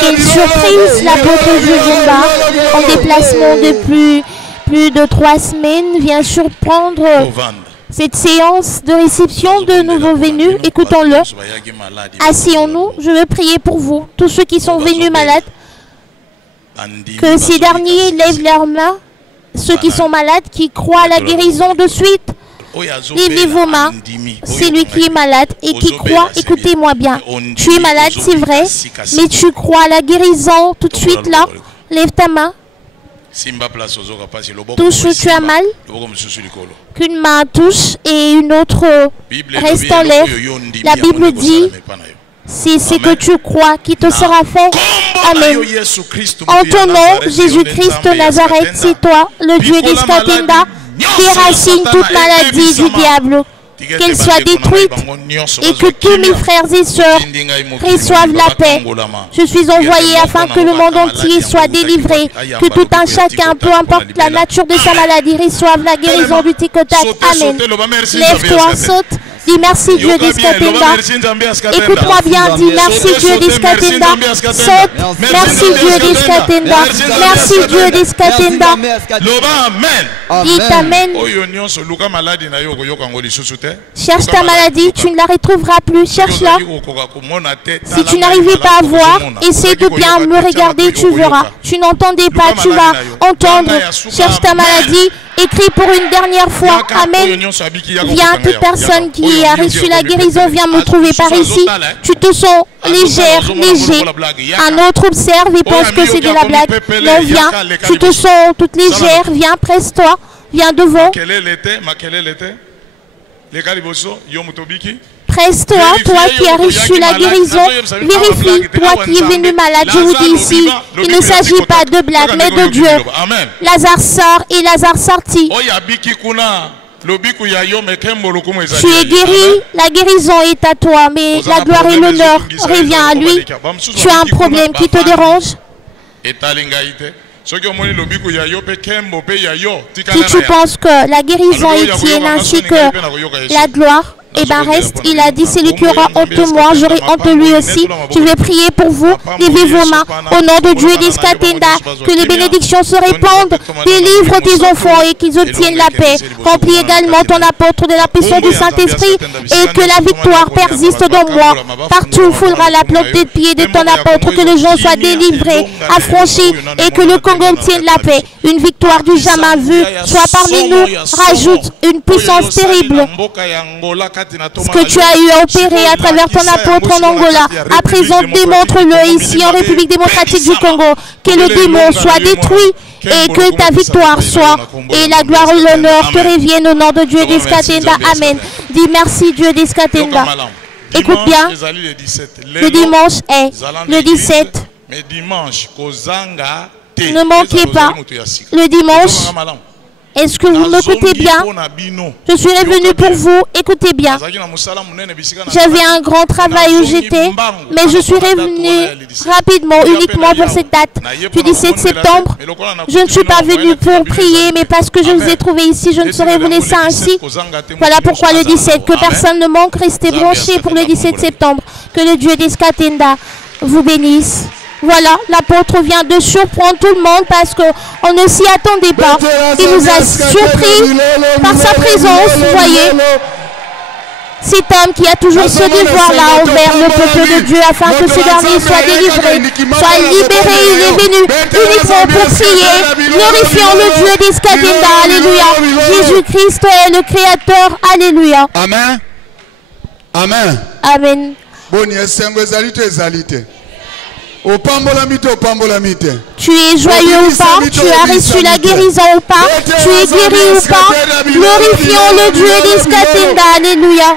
Quelle surprise, l'apôtre Jules Bumba, en déplacement depuis plus de 3 semaines, vient surprendre cette séance de réception de nouveaux venus. Écoutons-le. Asseyons-nous, je veux prier pour vous, tous ceux qui sont venus malades, que ces derniers lèvent leurs mains, ceux qui sont malades, qui croient à la guérison de suite. Levez vos mains, c'est lui qui est malade et qui croit, écoutez-moi bien, tu es malade, c'est vrai, mais tu crois à la guérison tout de suite là, lève ta main. Touche où tu as mal, qu'une main touche et une autre reste en l'air. La Bible dit, c'est ce que tu crois qui te sera fait. Amen. En ton nom, Jésus-Christ de Nazareth, c'est toi, le Dieu d'Iskatenda, déracine toute maladie du diable, qu'elle soit détruite et que tous mes frères et sœurs reçoivent la paix. Je suis envoyé afin que le monde entier soit délivré, que tout un chacun, peu importe la nature de sa maladie, reçoive la guérison du tic-tac. Amen. Lève-toi, saute. Dis merci Dieu d'Iskatenda. Écoute-moi bien, dis merci Dieu d'Iskatenda. Saute, merci Dieu d'Iskatenda. Merci Dieu d'Iskatenda. Dites Amen. Cherche ta maladie, tu ne la retrouveras plus. Cherche-la. Si tu n'arrivais pas à voir, essaie de bien me regarder, tu verras. Tu n'entendais pas, tu vas entendre. Cherche ta maladie. Écris pour une dernière fois. Amen. Viens, toute personne qui a reçu la guérison, viens me trouver par ici. Tu te sens légère, léger. Un autre observe et pense que c'est de la blague. Non, viens. Tu te sens toute légère. Viens, presse-toi. Viens devant. Presse-toi, toi qui as reçu la guérison, vérifie, toi qui es venu malade, je vous dis ici, il ne s'agit pas de blague, mais de Dieu. Lazare sort et Lazare sortit. Tu es guéri, la guérison est à toi, mais la gloire et l'honneur revient à lui. Tu as un problème qui te dérange? Si tu penses que la guérison est tienne ainsi que la gloire, eh bien reste, il a dit, celui qui aura honte de moi, j'aurai honte de lui aussi. Je vais prier pour vous, levez vos mains, au nom de Dieu d'Iskatenda, que les bénédictions se répandent, délivre tes enfants et qu'ils obtiennent la paix. Remplis également ton apôtre de la puissance du Saint-Esprit et que la victoire persiste dans moi. Partout foulera la plante des pieds de ton apôtre, que les gens soient délivrés, affranchis et que le Congo obtienne la paix. Une victoire du jamais vue soit parmi nous, rajoute une puissance terrible. Ce que tu as eu à opérer à travers ton apôtre en Angola, à présent démontre-le ici en République démocratique du Congo, que le démon soit détruit et que ta victoire soit, et la gloire et l'honneur te reviennent au nom de Dieu d'Iskatenda. Amen. Dis merci Dieu d'Iskatenda. Écoute bien, le dimanche est le 17. Ne manquez pas le dimanche. Est-ce que vous m'écoutez bien? Je suis revenu pour vous, écoutez bien. J'avais un grand travail où j'étais, mais je suis revenu rapidement, uniquement pour cette date, du 17 septembre. Je ne suis pas venu pour prier, mais parce que je vous ai trouvé ici, je ne saurais vous laisser ainsi. Voilà pourquoi le 17, que personne ne manque, restez branchés pour le 17 septembre. Que le Dieu d'Iskatenda vous bénisse. Voilà, l'apôtre vient de surprendre tout le monde parce qu'on ne s'y attendait pas. Il nous a surpris par sa présence, vous voyez. Cet homme qui a toujours ce devoir-là envers le peuple de Dieu afin que ce dernier soit délivré, soit libéré. Il est venu uniquement pour prier, glorifiant le Dieu d'Iskatenda. Alléluia. Jésus-Christ est le Créateur. Alléluia. Amen. Amen. Amen. Tu es joyeux ou pas? Tu as reçu la guérison ou pas? Tu es guéri ou pas? Glorifions le Dieu d'Iskatenda. Alléluia.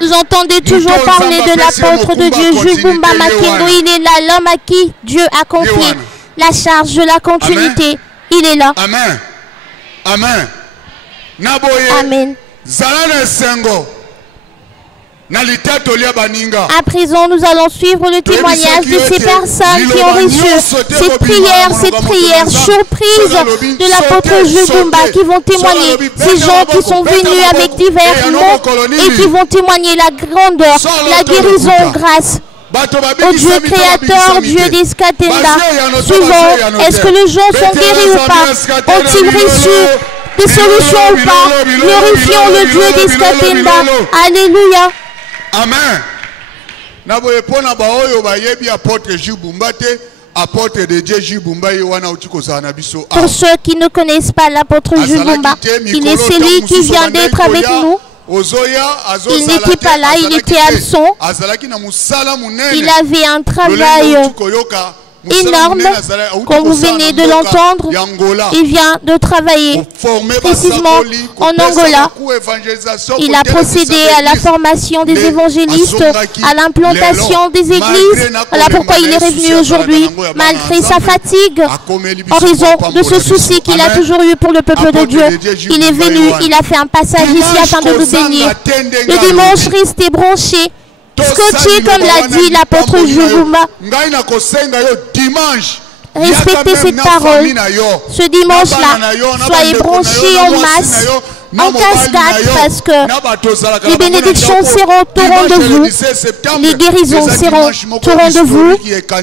Vous entendez toujours parler de l'apôtre de Dieu, Jules Bumba Makengo. Il est là, l'homme à qui Dieu a confié la charge de la continuité. Il est là. Amen. Amen. Amen. À présent, nous allons suivre le témoignage de ces personnes qui ont reçu cette prière surprise de l'apôtre Jugumba, qui vont témoigner. Ces gens qui sont venus avec divers noms et qui vont témoigner la grandeur, la guérison grâce au Dieu créateur, Dieu d'Iskatenda. Suivant, est-ce que les gens sont guéris ou pas? Ont-ils reçu des solutions ou pas? Glorifions le Dieu d'Iskatenda. Alléluia. Amen. Pour ceux qui ne connaissent pas l'apôtre Jugumba, il est celui qui vient d'être avec nous. Il n'était pas là, il était absent. Il avait un travail énorme, comme vous venez de l'entendre. Il vient de travailler précisément en Angola. Il a procédé à la formation des évangélistes, à l'implantation des églises. Voilà pourquoi il est revenu aujourd'hui, malgré sa fatigue, en raison de ce souci qu'il a toujours eu pour le peuple de Dieu. Il est venu, il a fait un passage ici afin de nous bénir. Le dimanche, restez branchés. Scotché, comme l'a dit l'apôtre Jugumba. Respectez cette parole. Ce dimanche-là, soyez branchés en masse, en cascade, parce que les bénédictions seront au rendez-vous, les guérisons seront au rendez-vous,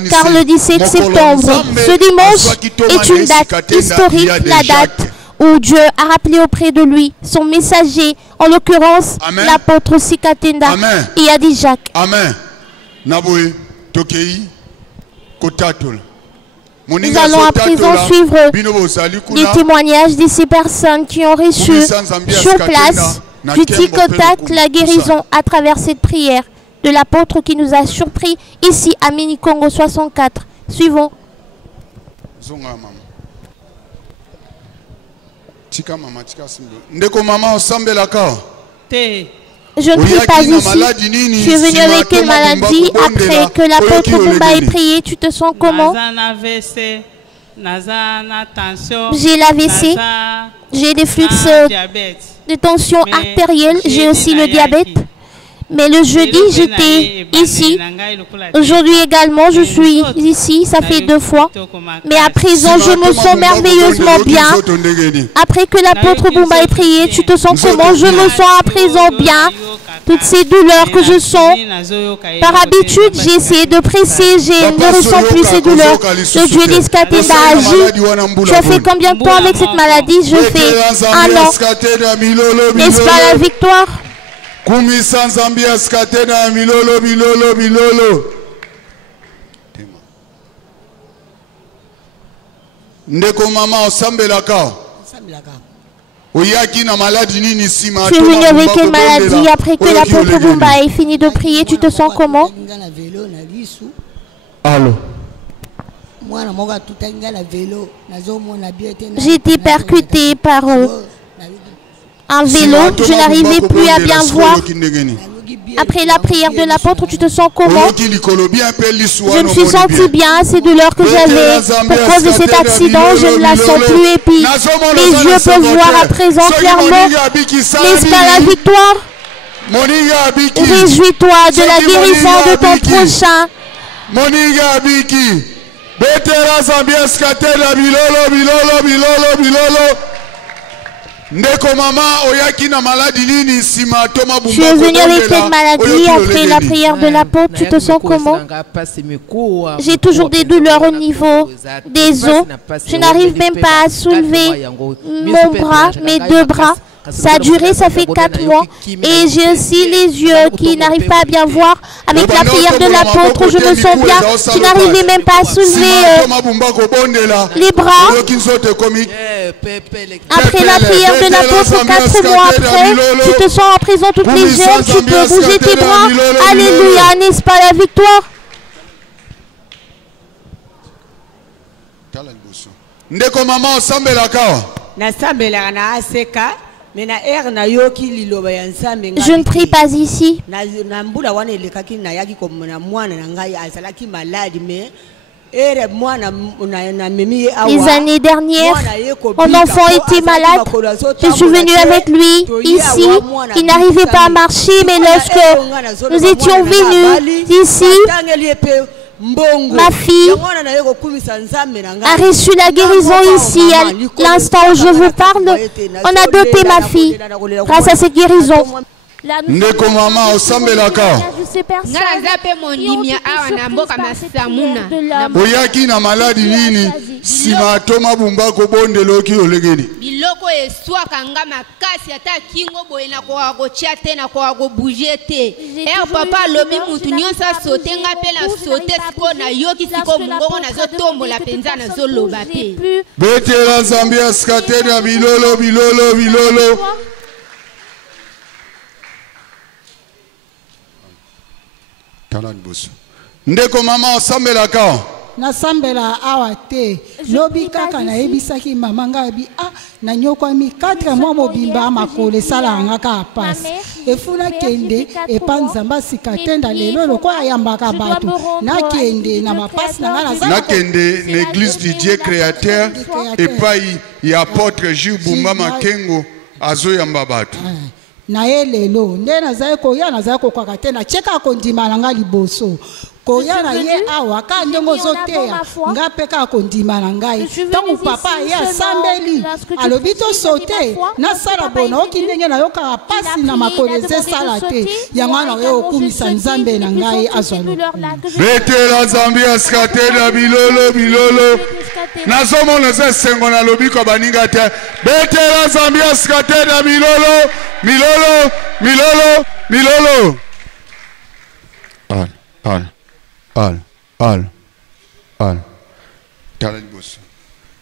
car le 17 septembre, ce dimanche est une date historique, la date où Dieu a rappelé auprès de lui son messager, en l'occurrence l'apôtre Sikatenda et Adi Jacques. Amen. Nous allons à présent suivre les témoignages de ces personnes qui ont reçu sur place du tic-tac la guérison à travers cette prière de l'apôtre qui nous a surpris ici à Mini-Congo 64. Suivons. Je ne prie pas ici. Je suis venu avec quelle maladie? Après que l'apôtre Jugumba ait prié, tu te sens comment? J'ai l'AVC, j'ai des flux de tension artérielle, j'ai aussi le diabète. Mais le jeudi, j'étais ici. Aujourd'hui également, je suis ici. Ça fait 2 fois. Mais à présent, je me sens merveilleusement bien. Après que l'apôtre Jugumba ait prié, tu te sens comment? Je me sens à présent bien. Toutes ces douleurs que je sens. Par habitude, j'ai essayé de presser. Je ne ressens plus ces douleurs. Le Dieu d'Iskatenda a agi. Tu as fait combien de temps avec cette maladie? Je fais 1 an. N'est-ce pas la victoire? Kumisa Zambia skatena milolo milolo milolo. Ndeko mama osambelaka. Tu es venu avec quelle maladie? Après que l'apôtre Jugumba ait fini de prier, tu te sens comment? Allô. J'ai été percuté par un vélo, je n'arrivais plus à bien voir. Après la prière de l'apôtre, tu te sens comment? Je me suis senti bien, ces douleurs que j'avais pour cause de cet accident, je ne la sens plus et puis mes yeux peuvent voir à présent clairement. N'est-ce pas la victoire? Réjouis-toi de la guérison de ton prochain. Tu es venu avec cette maladie après la prière de l'apôtre, tu te sens comment? J'ai toujours des douleurs au niveau des os. Je n'arrive même pas à soulever mon bras, mes 2 bras. Ça a duré, ça fait 4 mois. Et j'ai aussi les yeux qui n'arrivent pas à bien voir. Avec la prière de l'apôtre, je me sens bien. Je n'arrivais même pas à soulever les bras. Après la prière de l'apôtre, 4 mois après, tu te sens à présent toute légère. Tu peux bouger tes bras. Alléluia, n'est-ce pas la victoire? Je ne prie pas ici. Les années dernières, mon enfant était malade. Je suis venue avec lui ici. Il n'arrivait pas à marcher, mais lorsque nous étions venus ici, ma fille a reçu la guérison ici. À l'instant où je vous parle, on a adopté ma fille grâce à cette guérison. Là, nous sommes oyaki na maladi nini sima toma bumba ko bondeloki olegeni biloko eswaka nga makasi ata kingo boye na kwa kotia te na kwa ko bouger te papa lobi mutu nyonso asote nga pe na sote siko na yoki siko mungongo nazotombola penza nazoloba te betela nzambe askate na bilolo bilolo bilolo ndeko mama osambelaka nasambela awa te lobi kaka nayebisaki mama ngabi na nyokwami 4 mois mobimba makolo esala nga ka pasi efuna kende epa nzambe asika tenda lelo lokola ayambaka bato nakende na mapasi na nga naza nakende na église du Dieu créateur epai ya apôtre Jules Bumba Makengo azoyamba bato na lelo nde nazali koya nazali kokwaka te na cheka kondima na nga liboso koya na ye awa ka ndenge ozoteya nga mpe kaka kondima na ngai ntango papa ye asambeli alobi tosote nasala bona oki ndenge nayokaka pasi na makolo ezesala te yango wana oyo okumisa nzambe na ngai azwa betela nzambe asika te na bilolo bilolo nazomona eza esengo nalobi kwa baninga te betela nzambe asika te na milolo milolo milolo milolo al tala liboso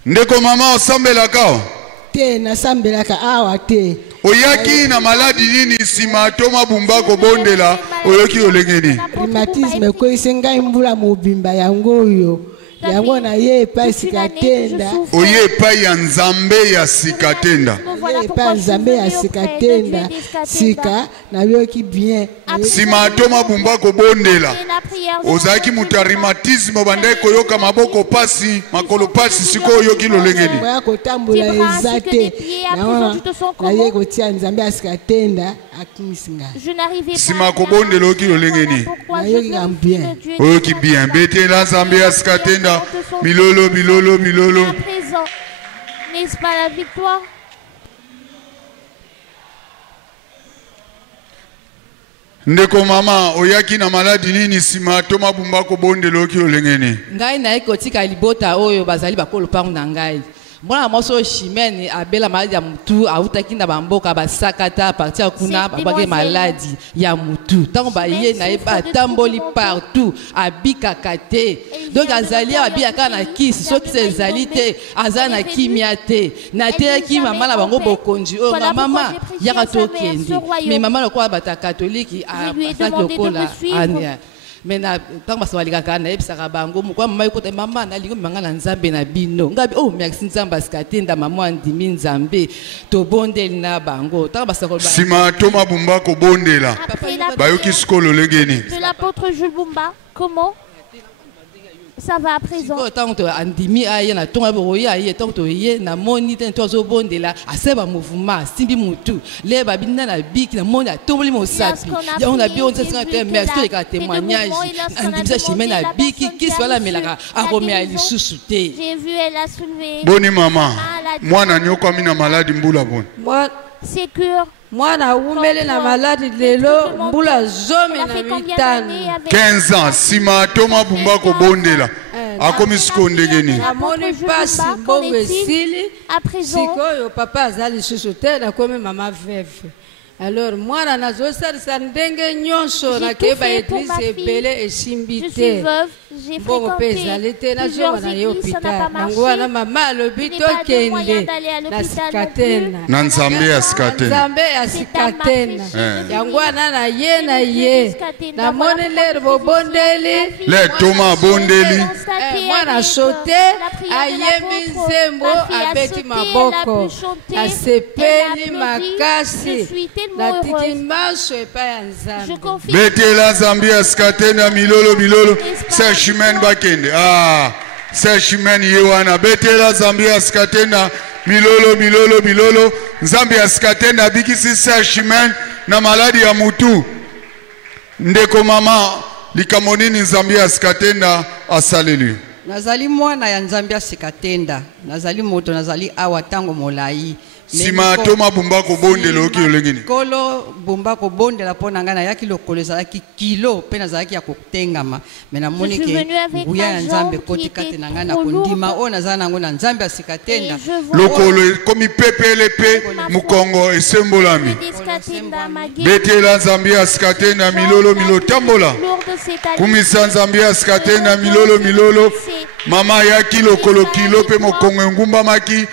ndeko mama osambelaka te nasambelaka awa te oyaki na maladi nini sima toma bumba kobondela oyoki olengeni rhumatisme ekweyisi ngai mbula mobimba yango oyo yango na ye epai sika tenda oye epai ya nzambe ya sika tenda epai nzambe ya sika tenda sika nayoki bien sima atoma bumba kobondela ozalaki moto ya rhumatisme obandaki koyoka maboko pasi makolo pasi sikoyo oyoki lolengeni oya kotambola eza te naye kotia nzambe ya sika tenda akumisi ngai sima kobondela oyoki lolengeni nayoki bien oyoki bien betela nzambe ya sika tenda milolo milolo milolo n'est-ce pas la victoire? ndeko mama oyaki na maladi nini sima toma bumba ko bondelo ki olengeni ngai na ekotika libota oyo bazali bakolo pangu na ngai mwana moso chimene abela maladi ya mutu autaki na bamboka basakata partir kuna babage maladi ya mutu tango baye na eba tamboli partout abika kate donc azali abika na kisi soki ezali te azana kimia te na te ki mama na bango bokonji o mama yaka tokende mais mama lokwa bata katoliki a lokola ania mena tango basawalika kana ebisaka bango mukwa mama yokota mama na lingo manga na nzambe na bino ngabi oh merci nzambe asikatenda mama andimi nzambe to bondeli na bango tango basakola sima toma bumba ko bondela bayoki skolo lengeni de l'apôtre Jules Bumba comment ça va à présent tant que andimi aye na tonga boye aye tant que ye na moni ten tozo bondela aseba mouvement simbi mutu le babinda na biki na moni atomboli mosapi ya on a bien on s'est fait merci ka témoignage andimi sa chemin na biki qui soit la melaka a remis à lisusu te j'ai vu elle a soulevé boni mama mwana nyoko mina maladi mbula bon c'est cure mwana umele na maladi lelo mbula zome na mitano 15 ans sima toma bumba ko bondela akomi skondegeni amoni pasi bongo esili sikoyo papa azali susu te nakomi mama veve alors mwana nazosalisa ndenge nyonso nakeba eglise ebele esimbi te bongo mpe ezali te nazomona ye hôpital yango wana mama alobi tokende na sikatena na nzambe ya sikatena nzambe ya sikatena yango wana na ye namoni lere bobondeli le toma bondeli mwana sote ayembi nzembo abeti maboko asepeli makasi natiki maso epai ya nzambe betela nzambe ya sikatena milolo milolo Serge Chimène Bakende. Ah, Sœur Chimène Yewana. Betela Zambia Skatenda. Milolo, milolo, milolo. Zambia Skatenda. Bikisi Sœur Chimène. Na maladi ya mutu. Ndeko mama. Likamonini Zambia Skatenda. Asalelu. Nazali mwana ya Zambia Sikatenda. Nazali moto, nazali awa tango molai. Sima toma bumba ko bonde lo ki olengini. Kolo bumba ko bonde la pona ngana yaki lo kolo zalaki kilo pena zalaki ya kokutengama. Mena moni ke buya ya Nzambe koti kate na ngana kondima ona zana ngona Nzambe Sikatenda. Lo kolo komi pepelepe mukongo esembolami. Betela Zambia Sikatenda milolo milo tambola. Kumisa Zambia Sikatenda milolo milolo. Mama yaki lo kolo kilo pe mokongo ngumba maki.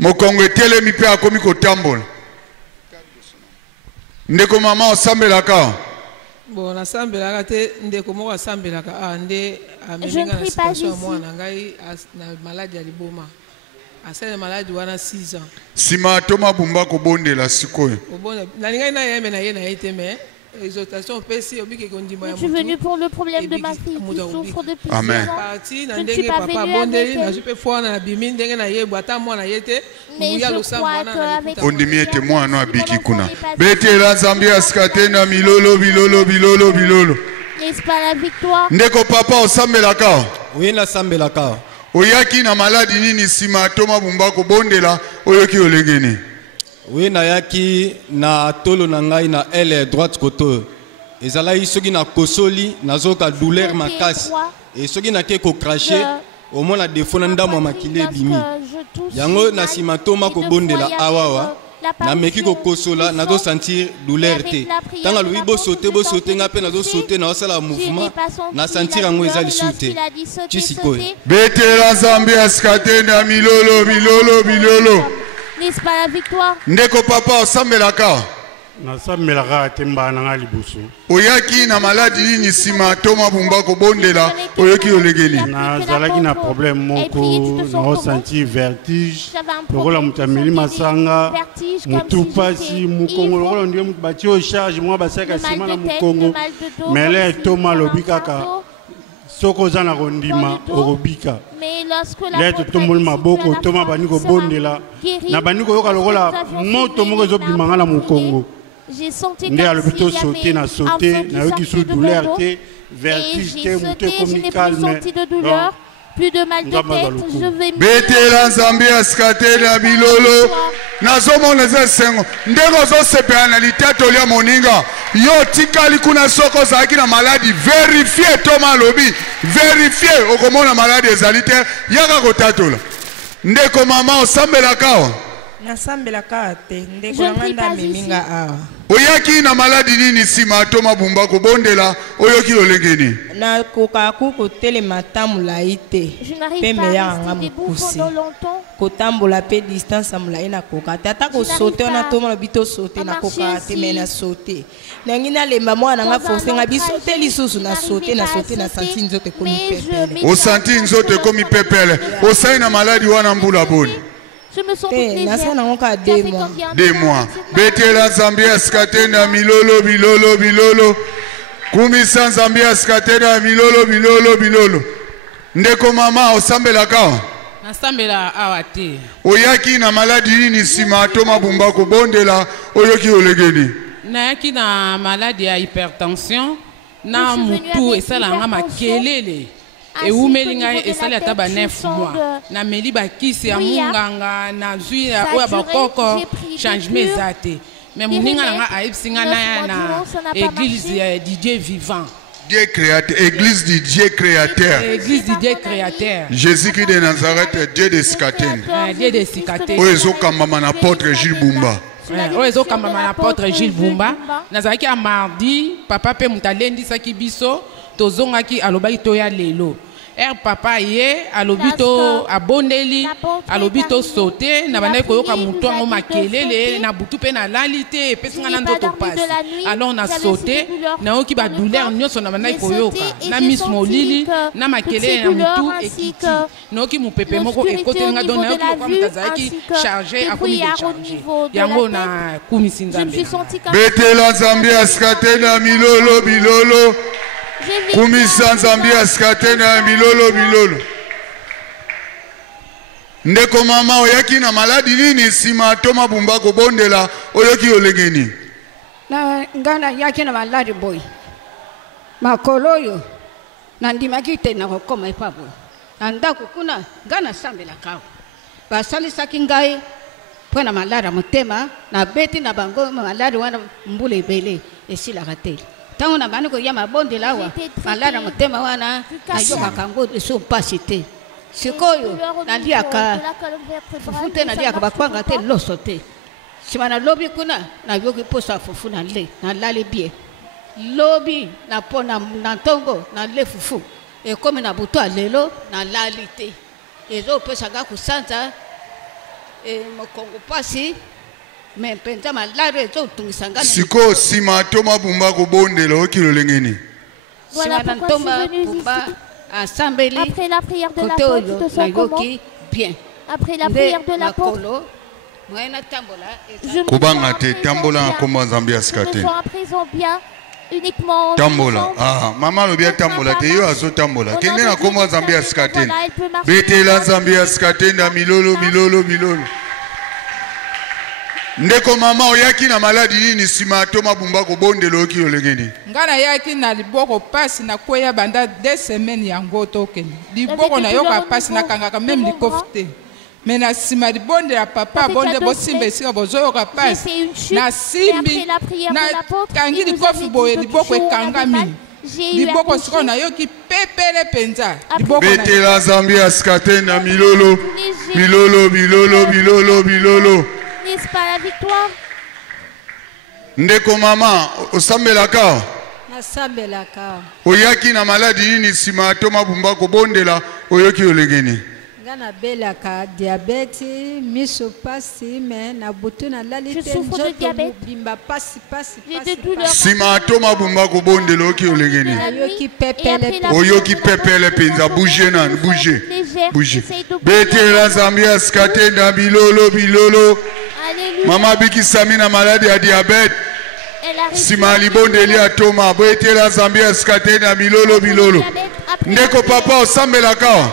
Mokongo etele mi pe akomi kotambola. Ndeko mama osambelaka. Bon nasambelaka te ndeko moko asambelaka nde amelinga na situation mwana ngai na maladie ya liboma. Asale maladie wana 6 ans. Sima toma bumba ko bondela sikoyo. Obona na linga na yeme na ye na ete mais exaltation pesi obiki kondima ya mutu. Je suis venu pour le problème de ma fille qui souffre depuis 6 ans. Amen. Parti na ndenge papa bondeli na jupe fwa na bimi ndenge na ye bwata mwana yete. Mais je crois qu'avec ondimi ete mwana abiki kuna. Betela Zambia Sikatenda milolo bilolo bilolo bilolo. N'est-ce pas la victoire? Ndeko papa osambelaka. Oui na sambelaka. Oyaki na maladi nini sima toma bumba ko bondela oyoki olengeni. Oui na yaki na tolo na ngai na aile droite côté. Ezala soki na kosoli nazoka douleur makasi. Et soki na ke ko cracher au moins la défaut na ndamo makile bimi. Yango na sima toma ko bondela awawa. Na meki ko kosola na do sentir douleur te. Tanga lui bo sauter nga pe na do sauter na osala mouvement na sentir yango ezali sauter. Tu sikoi. Betela Zambia Sikatenda milolo milolo milolo. N'est-ce pas la victoire? Ndeko papa osambelaka. Nasambelaka temba na libusu. Oyaki na maladi nini sima toma bumba ko bondela oyoki olegeni. Nazalaki na problème moko na ressenti vertige. Lokola mutameli masanga mutu pasi mukongo lokola ndiye mutu bati o charge mwa basaka sima na mukongo. Mele toma lobikaka. Soko zana kondima orobika. Leto tomol maboko toma baniko bondela na baniko yoka lokola moto moko ezobimanga na mukongo. J'ai senti comme si j'avais en fait de douleur et j'ai sauté, je n'ai plus senti de douleur, plus de mal de tête, je vais Betela Zambia Sikatenda milolo nazomona zesengo ndeko zo sepela na litato lia moninga yo tikali kuna soko zaki na maladi vérifier toma lobi vérifier okomona maladi ezalite yaka kotatola ndeko mama osambelaka nasambelaka te ndeko nganda miminga awa oyaki na maladi nini sima toma bumba ko bondela oyoki olengeni na koka kuko telema tamula ite pembe ya nga mukusi kotambola pe distance amula na koka tata ko sauter na toma bito sauter na koka te mena sauter nangina lemba mwana nga forcer nga bisote lisusu na sauter na santi nzote komi pepele o santi nzote komi pepele o sai na maladi wana mbula boni. Je me sens toute légère. 2 mois. Betela Zambia Sikatenda milolo bilolo bilolo. Kumisa Zambia Sikatenda milolo bilolo bilolo. Ndeko mama osambelaka. Nasambela awate. Oyaki na maladi nini sima toma bumba ko bondela oyoki olegeni. Nayaki na maladie ya hypertension na mutu esala nga makelele. Et où melinga esali ata ba 9 mois na meli ba kisi ya munganga na zui ya oya ba koko changement zate mais muninga nga aipsinga na église du Dieu vivant. Dieu créateur, église du Dieu créateur. Église du Dieu créateur. Jésus-Christ de Nazareth, Dieu de Sikatenda. Dieu de Sikatenda. Oyezo kamba na apôtre Gilles Bumba. Oyezo kamba na apôtre Gilles Bumba. Nazaki a mardi papa pe mutalendi saki biso tozongaki alobaki toya lelo. Papa ye alobito abondeli alobito sauté na bana koyoka mutu ngo makelele na butu pe na lalite pesinga na ndoto passe alors na sauté na oki ba douleur nyonso na bana koyoka na miss molili na makelele na mutu ekiti na oki mupepe moko ekotenga donc na oki kwa mutazaki chargé akomi déchargé yango na kumisi nzambe. Betela Zambia Sikatenda milolo bilolo Kumisa Nzambi askatena milolo milolo. Ndeko mama oyaki na maladi nini sima toma bumba ko bondela oyoki olengeni. Na ngana yaki na maladi boy. Makoloyo. Na ndimaki tena ko koma ipapo. Anda kukuna ngana sambela kawo. Basali sakingai pona maladi motema na beti na bango maladi wana mbule bele esila kateli. Tango na bani ko yama bondela wa maladi motema wana na yoka kango so pasite. Sikoyo naliaka fufute naliaka bakwanga te loso te simana lobi kuna na yoki posa fufu na le na lale bie lobi na pona na tongo na le fufu e komi na buto lelo na lali te ezo pesa ga kusanta e mokongo pasi me penza malare ezo tungisanga siko sima toma bumba ko bondelo okilo lengeni voilà pourquoi je suis venue ici. Après la prière de l'apôtre de son comment bien. Après la prière de l'apôtre, je me sens à présent bien uniquement tambola. Ah, maman le bien tambola. Te yo azo tambola. Kende na koma Zambia skaten. Bete la Zambia skaten na milolo milolo milolo. Ndeko mama oyaki na maladi nini sima toma bumba ko bondelo ki olengeni. Ngana yaki na liboko pasi na koya banda 2 semaines ya ngoto keni. Liboko na yoka pasi na kangaka même likofte. Mais na sima di bonde ya papa bonde bosimbe sika bozo yoka pasi. Na simbi na kangi likofi boye liboko ekangami. Liboko siko na yoki pepele penza. Liboko na bete la Zambia skaten na milolo milolo milolo milolo milolo. N'est-ce pas la victoire? Ndeko mama osambelaka nasambelaka oyaki na maladi nini sima toma bumba ko bondela oyoki olengeni ngana belaka diabète miso pasi me na butu na lalite njoto bimba pasi sima toma bumba ko bondela oyoki olengeni oyoki pepele penza bouger nan bouger bete la Zambia skate na bilolo bilolo. Mama biki samina maladi ya diabète. Sima libondeli atoma boete la Zambia skate na milolo milolo. Ndeko papa osambelaka.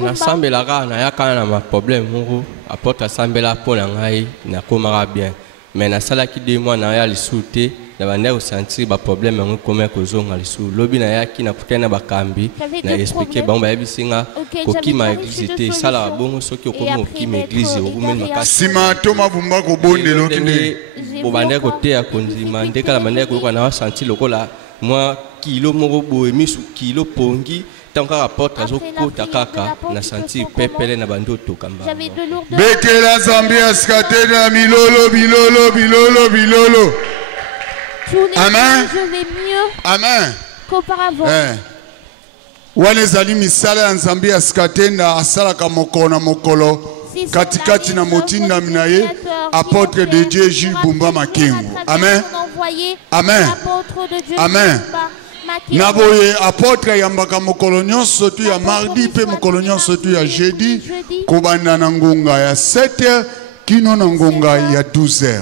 Na sambelaka na yaka na ma problème mungu apporte sambela pona ngai na komaka bien. Mais na salaki 2 mois na ya lisute na bande ko sentir ba problème ngo koma ko zonga lisu lobi na yaki na kutena bakambi na expliquer ba mba yebisinga kokima église te sala bongo soki okoma okima église okumena makasi sima toma bumba ko bondelo kinde bo bande ko te akondima ndeka la bande ko na sentir lokola moi kilo moko boye misu kilo pongi tant ka apporte azokota kaka na sentir pepele na bando tokamba bete la Zambia skate na milolo bilolo bilolo bilolo. Amen. Je vais mieux Amen. qu'auparavant. Wanezali misala ya Nzambi askatenda asalaka mokolo na mokolo katikati na motinda minaye apôtre de Dieu Jules Bumba Makengu. Amen. Amen. Amen. Naboye apôtre yambaka mokolo nyonso tu ya mardi pe mokolo nyonso tu ya jeudi kobanda na ngonga ya 7h kino na ngonga ya 12h.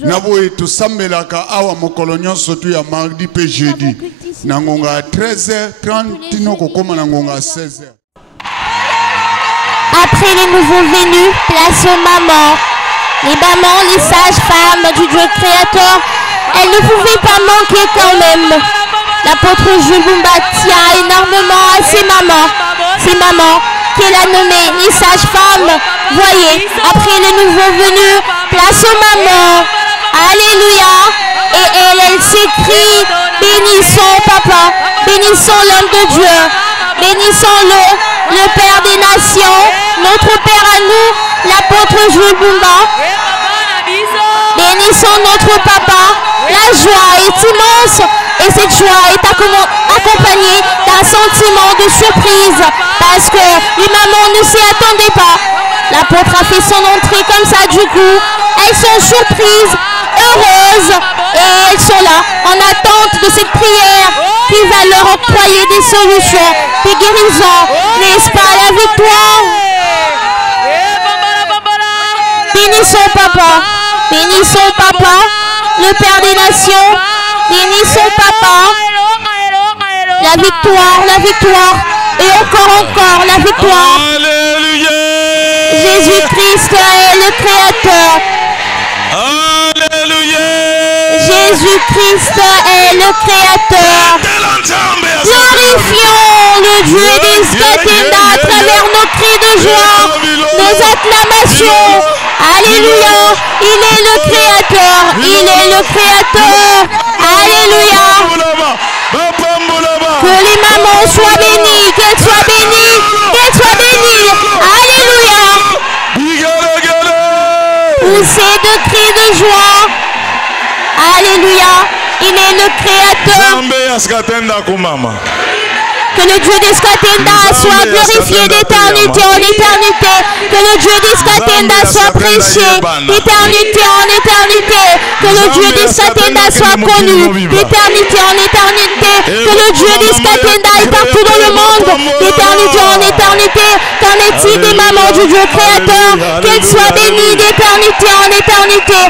Naboye tosambelaka awa mokolo nyonso tu ya mardi pe jeudi na ngonga ya 13h30 tino kokoma na ngonga ya 16h. Après les nouveaux venus, place aux mamans. Les mamans, les sages-femmes du Dieu créateur, elles ne pouvaient pas manquer quand même. L'apôtre Jules Bumba tient énormément à ces mamans qu'elle a nommées les sages-femmes. Voyez, après les nouveaux venus, place aux mamans. Alléluia. Et elle s'écrie, bénissons papa, bénissons l'homme de Dieu, bénissons-le, le Père des nations, notre Père à nous, l'apôtre Jules Bumba. Bénissons notre papa. La joie est immense et cette joie est accompagnée d'un sentiment de surprise parce que les mamans ne s'y attendaient pas. L'apôtre a fait son entrée comme ça du coup. Elles sont surprises, heureuses et elles sont là en attente de cette prière qui va leur octroyer des solutions, des guérisons, n'est-ce pas la victoire? Bénissons papa, bénissons papa, le Père des nations, bénissons papa. La victoire, la victoire. Et encore la victoire. Alléluia. Jésus-Christ est le Créateur. Alléluia. Jésus-Christ est le Créateur. Glorifions le Dieu d'Iskatinda à travers nos cris de joie, nos acclamations. Alléluia. Il est le Créateur. Il est le Créateur. Alléluia. Que les mamans soient bénies, qu'elles soient bénies, qu'elles soient bénies. Alléluia. Poussez de cris de joie. Alléluia. Il est le Créateur. Que le Dieu d'Iskatinda soit glorifié d'éternité en éternité. Que le Dieu d'Iskatinda soit prêché d'éternité en éternité. Que le Dieu d'Iskatinda soit connu d'éternité en éternité. Que le Dieu d'Iskatinda est partout dans le monde d'éternité en éternité. Qu'en est-il des mamans du Dieu créateur? Qu'elles soient bénies d'éternité en éternité.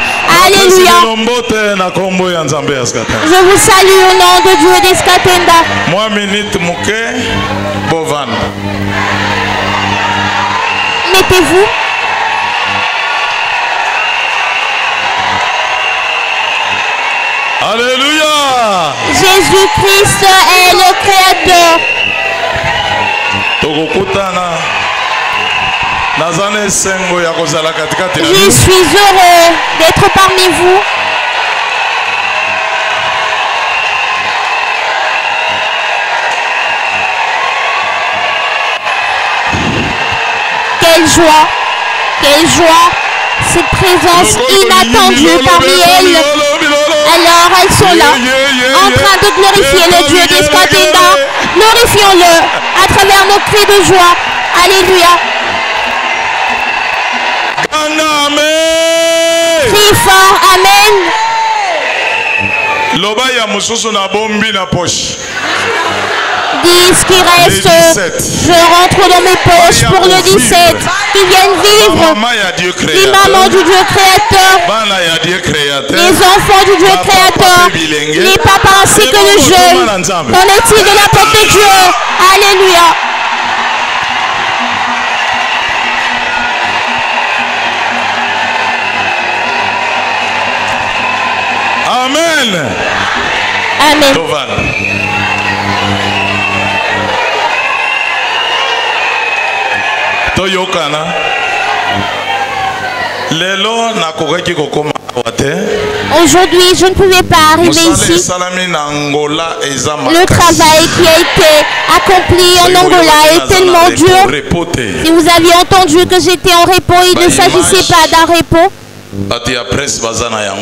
Alléluia. Je vous salue au nom de Dieu d'Iskatinda. Mettez-vous. Alléluia. Jésus-Christ est le Créateur. Je suis heureux d'être parmi vous. Quelle joie, cette présence inattendue parmi elles. Alors elles sont là, en train de glorifier le Dieu d'Iskatinda. Glorifions-le à travers nos cris de joie. Alléluia. Crie fort, Amen. Dis ce qui reste, je rentre dans mes poches pour le 17, qui viennent vivre, les mamans du Dieu créateur, les enfants du Dieu créateur, les papas ainsi que le jeune. Qu'en est-il de la porte de Dieu? Alléluia. Amen. Amen. Aujourd'hui, je ne pouvais pas arriver ici. Le travail qui a été accompli en Angola est tellement dur. Si vous aviez entendu que j'étais en repos, il ne s'agissait pas d'un repos.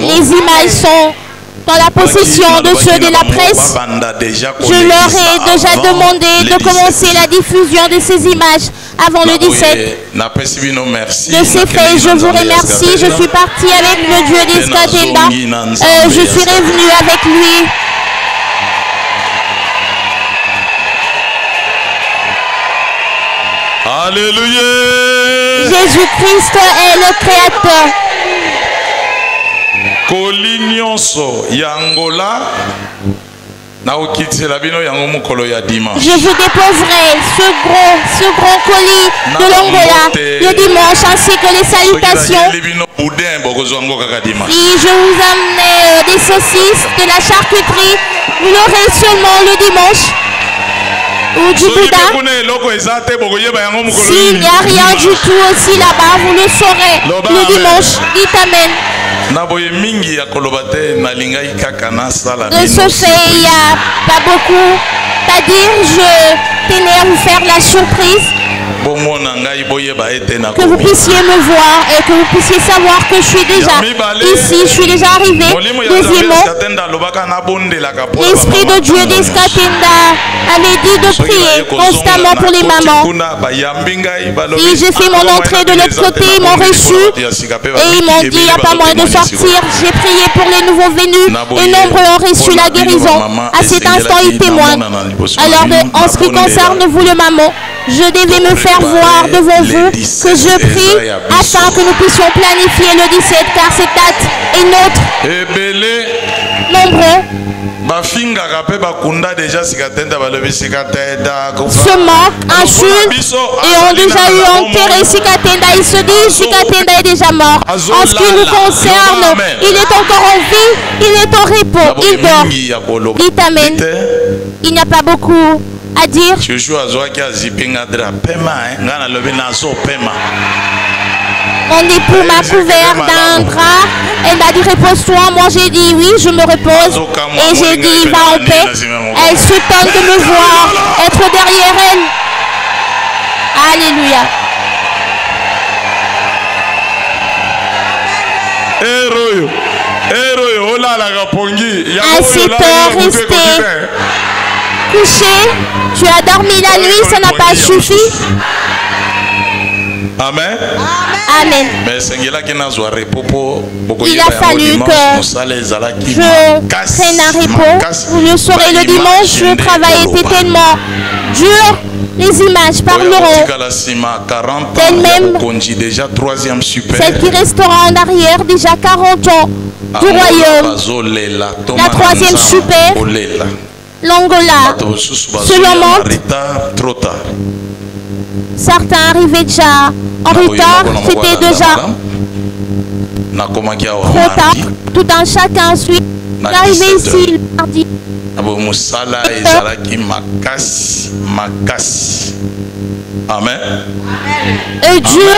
Les images sont dans la possession de ceux de la presse. Je leur ai déjà demandé de commencer la diffusion de ces images avant le 17. De ces faits, je vous remercie. Je suis parti avec le Dieu d'Iskatinda. Je suis revenu avec lui. Alléluia. Jésus-Christ est le Créateur. Je vous déposerai ce grand colis de l'Angola le dimanche ainsi que les salutations. Si je vous amène des saucisses, de la charcuterie, vous l'aurez seulement le dimanche. Ou du boudin. S'il n'y a rien du tout aussi là-bas, vous le saurez le dimanche. Dites Amen. De ce fait, il n'y a pas beaucoup à dire. Je tenais à vous faire la surprise. Que vous puissiez me voir et que vous puissiez savoir que je suis déjà ici, je suis déjà arrivé. Deuxièmement, l'Esprit de Dieu d'Iskatinda avait dit de prier constamment pour les mamans. Et j'ai fait mon entrée de l'autre côté, ils m'ont reçu et ils m'ont dit il n'y a pas moyen de sortir. J'ai prié pour les nouveaux venus et nombreux ont reçu la guérison. À cet instant, ils témoignent. Alors, en ce qui concerne vous, le maman, je devais me faire voir devant vous que je prie afin que nous puissions planifier le 17 car cette date est nôtre. nombreux se moquent, insultent et ont déjà eu enterré Sikatenda. Ils se disent Sikatenda est déjà mort. En ce qui nous concerne, il est encore en vie, il est en repos, il dort. Dites Amen. Il n'y a pas beaucoup à dire. Mon époux m'a couvert d'un drap. Elle m'a dit repose-toi. Moi j'ai dit oui, je me repose. Et j'ai dit va en paix. Elle s'étonne de me voir être derrière elle. Alléluia. À 7 heures resté couché. Tu as dormi la nuit, ça n'a pas suffi. Amen. Amen. Il a fallu que je prenne un repos. Vous le saurez le dimanche, le travail était tellement dur. Les images parleront d'elles-mêmes. Celle qui restera en arrière déjà 40 ans du royaume. La troisième super, l'Angola se lamente. Certains arrivaient déjà en retard, c'était déjà trop tard. Tout un chacun suit. L'arrivée ici le mardi. Amen. Et Dieu.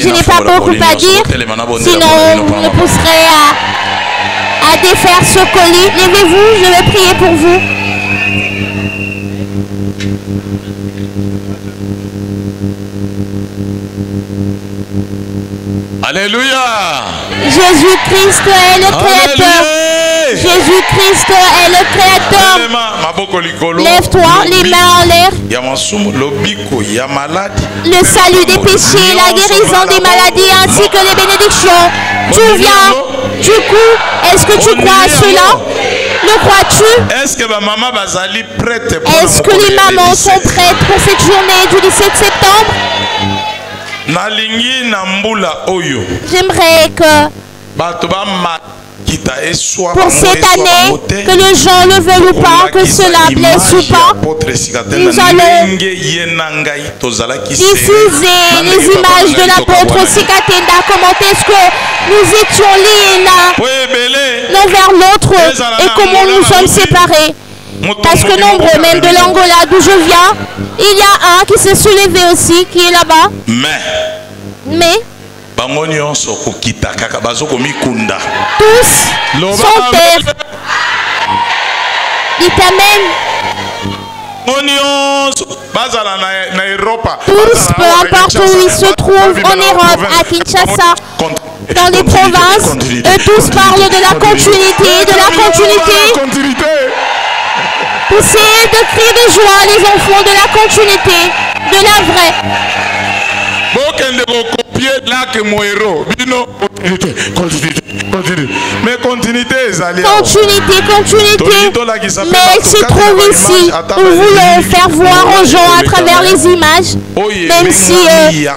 Je n'ai pas beaucoup à dire, sinon on me pousserait à défaire ce colis. Levez-vous, je vais prier pour vous. Alléluia. Jésus-Christ est le Créateur. Jésus-Christ est le Créateur. Lève-toi, les mains en l'air. Le salut des péchés, la guérison des maladies ainsi que les bénédictions. Tout vient. Du coup, est-ce que tu crois à cela? Le crois-tu? Est-ce que les mamans sont prêtes pour cette journée du 17 septembre? J'aimerais que pour cette année, que les gens le veulent ou pas, que cela blesse ou pas, nous allons diffuser les images de l'apôtre Sikatenda. Comment est-ce que nous étions liés l'un vers l'autre et comment nous sommes séparés. Parce que nombreux, même de l'Angola d'où je viens, il y a un qui s'est soulevé aussi, qui est là-bas. Mais tous sont terre. Dites Amen. Tous, peu importe où ils se trouvent, en Europe, à Kinshasa, dans les provinces, eux tous parlent de la continuité, Poussez de cris de joie les enfants de la continuité, de la vraie. Mais continuité. Mais elle se trouve ici. Nous voulons faire voir aux gens à travers les images, même si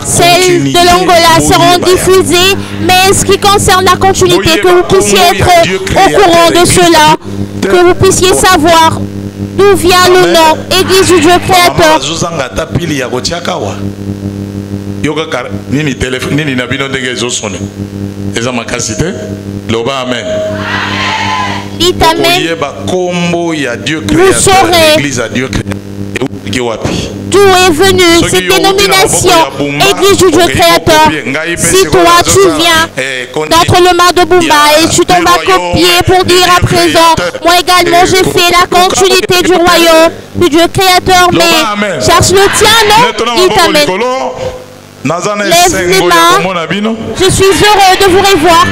celles de l'Angola seront diffusées. Mais ce qui concerne la continuité, que vous puissiez être au courant de cela, que vous puissiez savoir d'où vient le nom Église du Dieu Créateur. Dites Amen. Vous saurez d'où est venue cette dénomination Église du Dieu Créateur. Si toi tu viens d'Entre-le-Mât de Bumba et tu t'en vas copier pour dire à présent, moi également j'ai fait la continuité du royaume du Dieu Créateur, mais cherche le tien, non? Dites Amen. Lève les mains. Je suis heureux de vous revoir.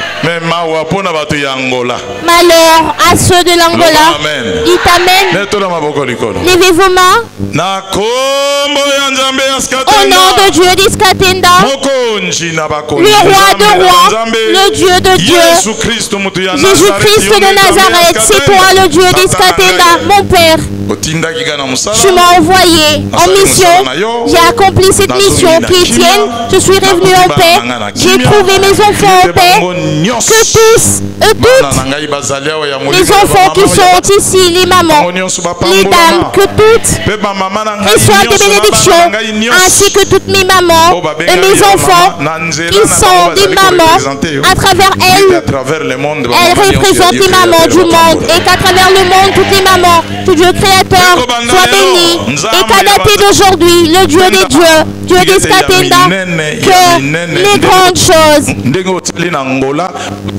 Malheur à ceux de l'Angola. Dites Amen. Levez vos mains. Au nom de Dieu d'Iskatenda, le roi de rois, le Dieu de Dieu, Jésus-Christ de Nazareth, c'est toi le Dieu d'Iskatenda, mon Père. Tu m'as envoyé en mission. J'ai accompli cette mission qui est tienne Amen. Je suis revenu en paix. J'ai trouvé mes enfants en paix. Que tous, toutes, les enfants qui sont ici, les mamans, les dames, que toutes reçoivent des bénédictions, ainsi que toutes mes mamans et mes enfants qui sont des mamans. À travers elles, elles représentent les mamans du monde, et qu'à travers le monde, toutes les mamans, tout Dieu créateur soit béni, et qu'à dater d'aujourd'hui, le Dieu des dieux, Dieu des Skatenda, que les grandes choses,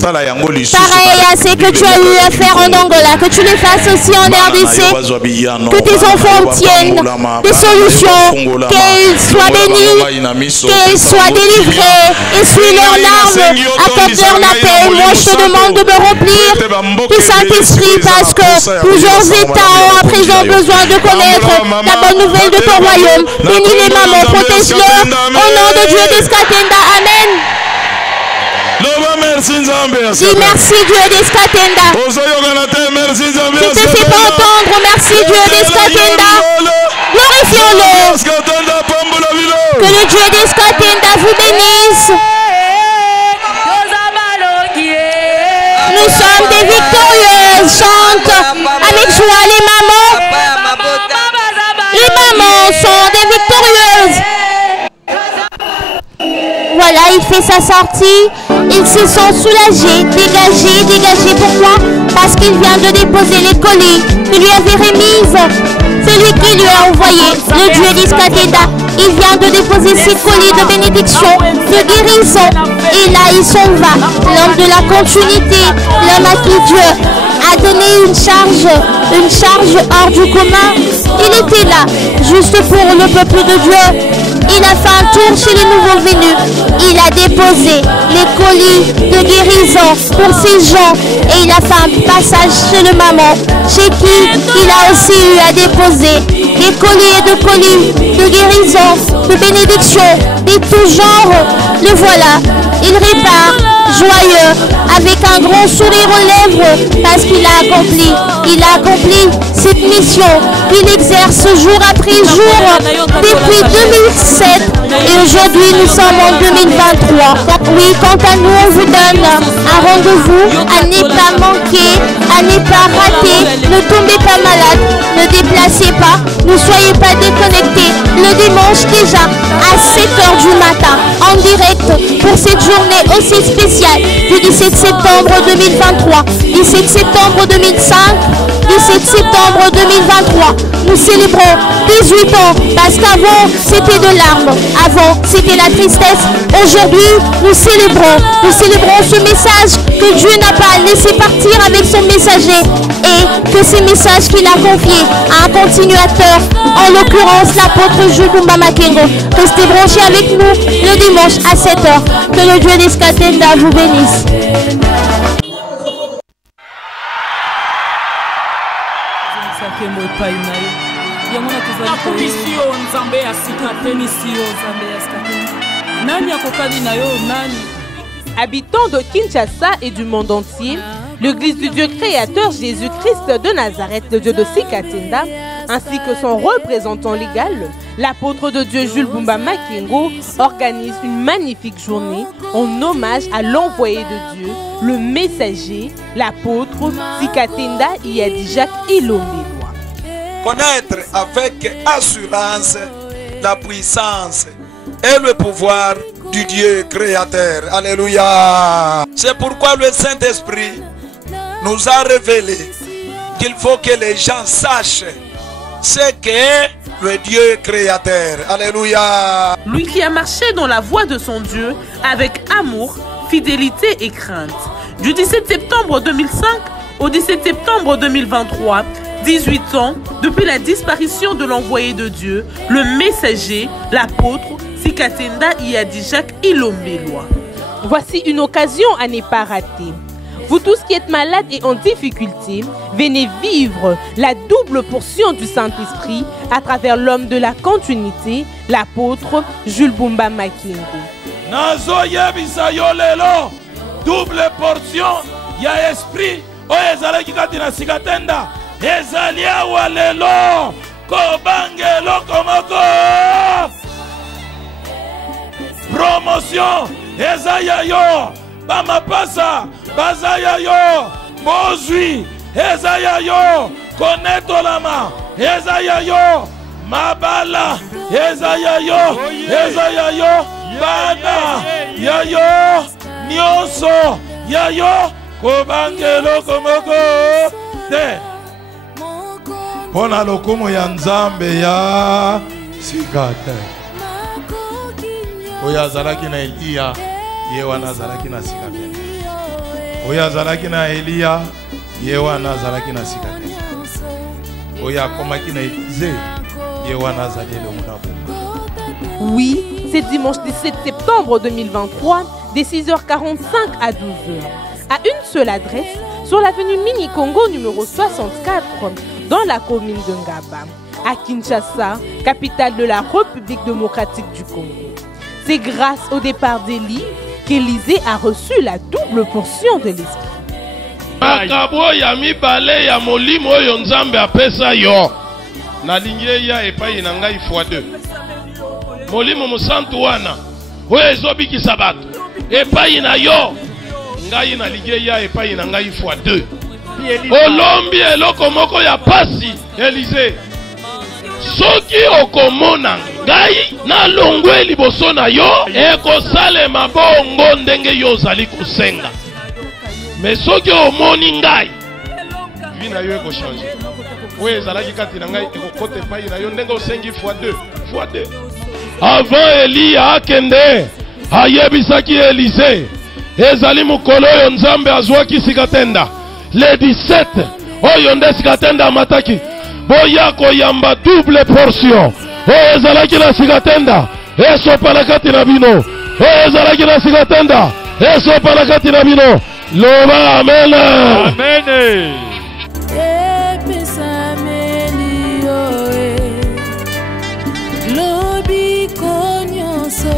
pareil à ce que tu as eu à faire en Angola, que tu les fasses aussi en RDC, que tes enfants obtiennent des solutions, qu'ils soient bénis, qu'ils soient délivrés, essuie leurs larmes, accorde-leur la paix. Moi je te demande de me remplir du Saint-Esprit, parce que plusieurs États ont à présent besoin de connaître la bonne nouvelle de ton royaume. Bénis les mamans, protège-leur au nom de Dieu des Skatenda. Amen. Dis merci Dieu des Skatenda. Je ne te fais pas entendre. Merci Dieu des Skatenda. Glorifions-le. Que le Dieu des Skatenda vous bénisse. Nous sommes des victorieuses. Chante avec joie les mamans. Les mamans sont des victorieuses. Voilà, il fait sa sortie. Ils se sont soulagés, dégagés. Pourquoi? Parce qu'il vient de déposer les colis que lui avait remis celui qui lui a envoyé, le Dieu d'Iskatenda. Il vient de déposer ses colis de bénédiction, de guérison. Et là, il s'en va. L'homme de la continuité, l'homme à qui Dieu a donné une charge hors du commun. Il était là, juste pour le peuple de Dieu. Il a fait un tour chez les nouveaux venus. Il a déposé les colis de guérison pour ces gens. Et il a fait un passage chez le maman, chez qui il a aussi eu à déposer des colis de guérison, de bénédiction, de tout genre. Le voilà, il répare, joyeux, avec un grand sourire aux lèvres, parce qu'il a accompli cette mission qu'il exerce jour après jour depuis 2007, et aujourd'hui nous sommes en 2023. Oui, quant à nous, on vous donne un rendez-vous à ne pas manquer, à ne pas rater. Ne tombez pas malade, ne déplacez pas, ne soyez pas déconnectés. Le dimanche déjà à 7h du matin en direct pour cette journée aussi spéciale du 17 septembre 2023, 17 septembre 2005, 17 septembre 2023. Nous célébrons 18 ans, parce qu'avant c'était de larmes, avant c'était la tristesse. Aujourd'hui nous célébrons ce message que Dieu n'a pas laissé partir avec son messager, et que ce message qu'il a confié à un continuateur, en l'occurrence l'apôtre Jules Bumba Makengo. Restez branchés avec nous le dimanche à 7h. Que le Dieu des Skatenda vous bénisse. Habitants de Kinshasa et du monde entier, l'Église du Dieu créateur Jésus-Christ de Nazareth, le Dieu de Sikatenda, ainsi que son représentant légal, l'apôtre de Dieu Jules Bumba Makengo, organise une magnifique journée en hommage à l'envoyé de Dieu, le messager, l'apôtre Sikatenda Iyadi Jacques Ilombe. Connaître avec assurance la puissance et le pouvoir du Dieu créateur. Alléluia. C'est pourquoi le Saint-Esprit nous a révélé qu'il faut que les gens sachent ce qu'est le Dieu créateur. Alléluia. Lui qui a marché dans la voie de son Dieu avec amour, fidélité et crainte. Du 17 septembre 2005 au 17 septembre 2023, 18 ans depuis la disparition de l'envoyé de Dieu, le messager, l'apôtre Sikatenda Iyadi Jacques Ilombe. Voici une occasion à ne pas rater. Vous tous qui êtes malades et en difficulté, venez vivre la double portion du Saint-Esprit à travers l'homme de la continuité, l'apôtre Jules Bumba Makengo. Nazo yebisa yo lelo, double portion ya esprit o ezalaki kati na Sikatenda. Ezalia walelo kobangelo komoko. promotion eza ya yo, bamapasa baza ya yo, bozwi eza ya yo, konetolama eza ya yo, mabala eza ya yo, eza ya yo, bana ya yo, nyonso ya yo, kobangelo komoko te pona lokumu ya nzambe ya sika te. Oyo azalaki na Eliya ye wana azalaki na sika te. Oyo azalaki na Eliya ye wana azalaki na sika te. Oyo akomaki na Élisée ye wana azali elongo na bomba. Oui, c'est dimanche 17 septembre 2023, dès 6h45 à 12h, à une seule adresse, sur l'avenue Mini-Congo numéro 64, dans la commune de Ngaba, à Kinshasa, capitale de la République démocratique du Congo. C'est grâce au départ d'Élie qu'Élisée a reçu la double portion de l'esprit. Makabo ya mibale ya molimo oyo Nzambe apesa yo. Nalingi ya epai na ngai x2. Molimo musantu wana oyo ezobikisa bato epai na yo, ngai nalingi ya epai na ngai x2. Olombi eloko moko ya pasi Élisée. Soki okomona ngai na longwe liboso na yo ekosalema bongo ndenge yo ozali kosenga. Mais soki omoni ngai vi na yo ekochange. Oyo ezalaki kati na ngai ekokota epai na yo ndenge osengi x2. Avant Eliya akende ayebisaki Élisée ezali mokolo oyo Nzambe azwaki sikatenda le 17 oyo nde sikatenda amataki boya koyamba double portion oyo ezalaki na sikatenda esopana kati na bino, oyo ezalaki na sikatenda esopana kati na bino. Loba amen. Amen. Lobi konyoso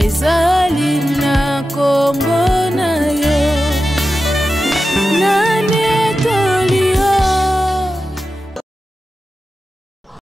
ezali na kombo